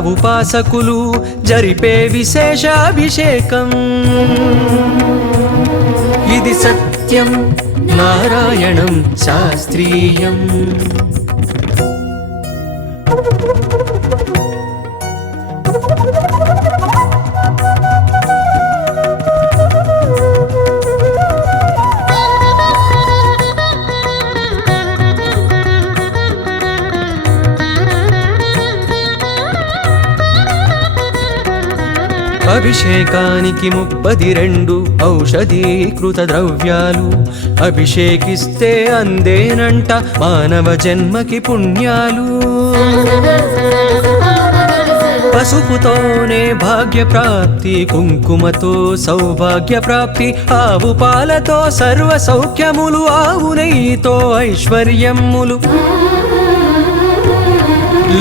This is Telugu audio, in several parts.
ఉపాసకులు జరిపే విశేషాభిషేకం. ఇది సత్యం నారాయణం శాస్త్రీయం. అభిషేకానికి 32 ఔషధీకృత ద్రవ్యాలు అభిషేకిస్తే అందేనంట మానవ జన్మకి పుణ్యాలు. పసుపుతోనే భాగ్య ప్రాప్తి, కుంకుమతో సౌభాగ్య ప్రాప్తి, ఆవు పాలతో సర్వ సౌఖ్యములు, ఆవు నెయ్యితో ఐశ్వర్యములు,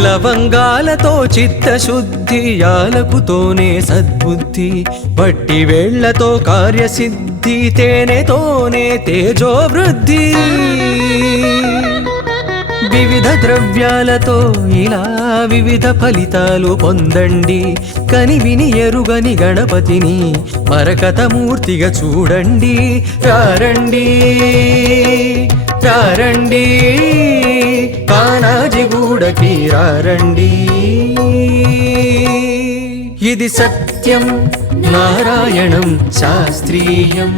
లవంగాలతో చిత్తశుద్ధి, యాలకుతోనే సద్బుద్ధి, బట్టి వేళ్లతో కార్యసిద్ధి, తేనెతోనే తేజోవృద్ధి. వివిధ ద్రవ్యాలతో ఇలా వివిధ ఫలితాలు పొందండి. కనివిని ఎరుగని గణపతిని మరకతమూర్తిగా చూడండి. రారండి రారండి కానాజిగూడకి రారండి. ఇది సత్యం నారాయణం శాస్త్రీయం.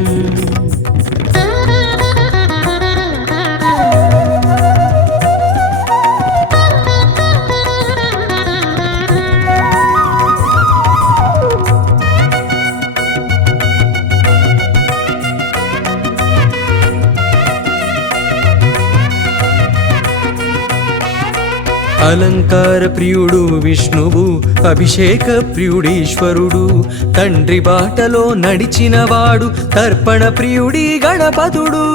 అలంకార ప్రియుడు విష్ణువు, అభిషేక ప్రియుడీశ్వరుడు, తండ్రి బాటలో నడిచినవాడు తర్పణ ప్రియుడి గణపతుడు.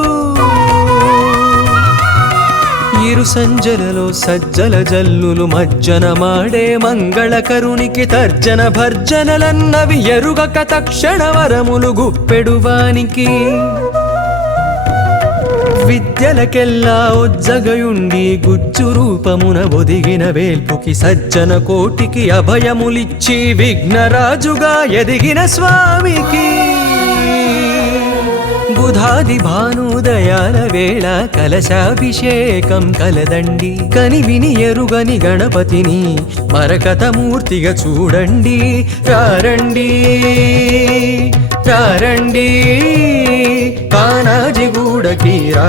ఇరు సంజలలో సజ్జల జల్లులు మజ్జనమాడే మంగళకరునికి తర్జన భర్జనలన్నవి ఎరుగక తక్షణ వరములు గుప్పెడువానికి. విద్యలకెల్లా ఉజ్జగయుండి గుజ్జు రూపమున ఒదిగిన వేల్పుకి సజ్జన కోటికి అభయములిచ్చి విఘ్నరాజుగా ఎదిగిన స్వామికి. బుధాది భానుదయాల వేళ కలశాభిషేకం కలదండి. కనివిని ఎరుగని గణపతిని మరకతమూర్తిగా చూడండి. రారండి రారండి కానాజిగూడకి రా.